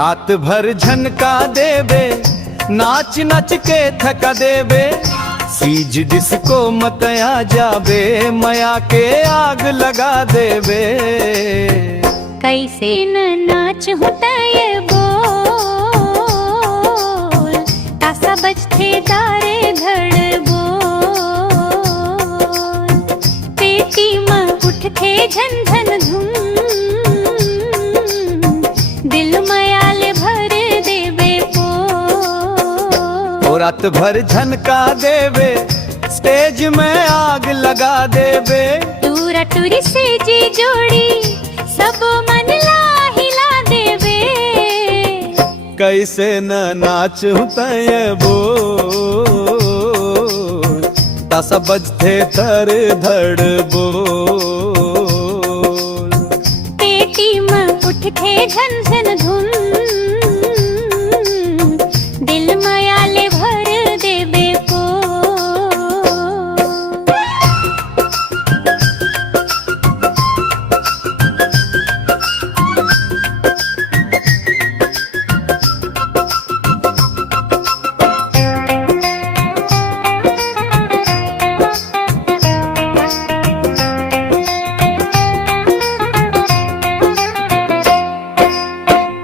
रात भर झनका देवे, नाच नाच के थका देवे। सीज डिस्को मत आ जावे, मया के आग लगा देवे। कैसे न नाच होता ये बोल, तासा बजते दारे धड़ बोल। पेटी में उठते झन झन धुम, दिल मयाले भर देवे पोल। रात भर झनका देवे, स्टेज में आग लगा देवे। टूरा टूरी से जी जोड़ी, सब मन ला हिला देवे। कैसे न नाच तय बोल, तासा बजते थर धड़ बोल। पेटी में उठते झन झन धुन, दिल मयाले भर देवे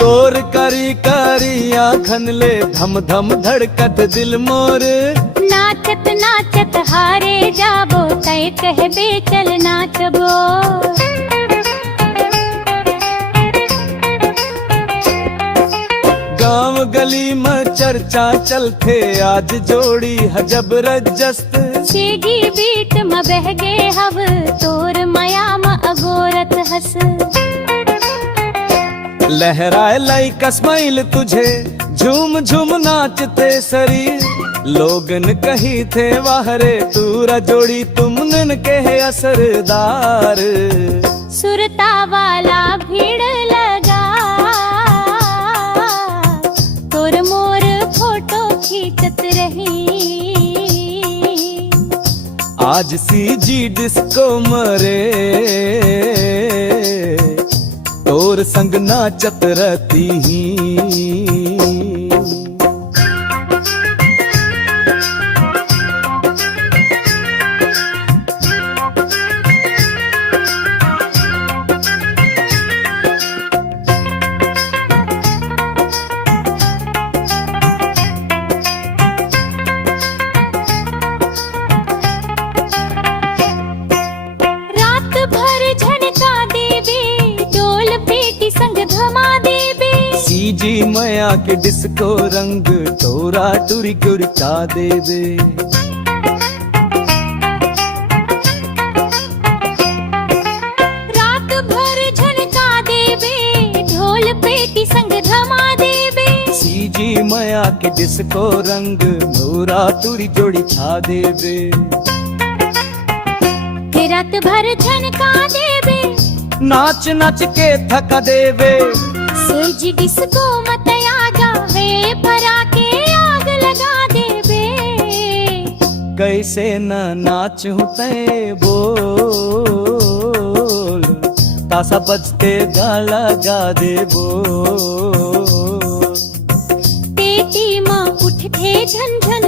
तोर करी करी आँखन ले धम धम धड़कत दिल मोर। नाचत नाचत हारे जाबो, तय कहबे चल नाचबो। गांव गली में चर्चा चलते, आज जोड़ी है जबरदस्त। सीधी बीट में बहगे हव, तोर मया में अगोरत हस। लहराए लाई कसमाइल तुझे, झूम झूम नाचते शरीर। लोगन कही थे वाहरे, तूरा जोड़ी तुमन के असरदार। सुरता वाला भीड़ लगा, तोर मोर फोटो खींचत रही। आज सीजी डिस्को मरे, तोर संग नाचत रहती ही। सीजी मया के डिस्को रंग, तोरा टुरी गुरचा देवे। रात भर झनका देवे, ढोल पेटी संग धमा देवे। सीजी मया के डिस्को रंग, तोरा टुरी जोड़ी छा देवे। रात भर झनका देवे, नाच नाच के थका देवे। सेज डिस्को मत आ जावे, भरा के आग लगा देवे। कैसे न नाचूं तय बोल, तासा बजते गाला गा दे बोल। पेटी माँ उठते झन झन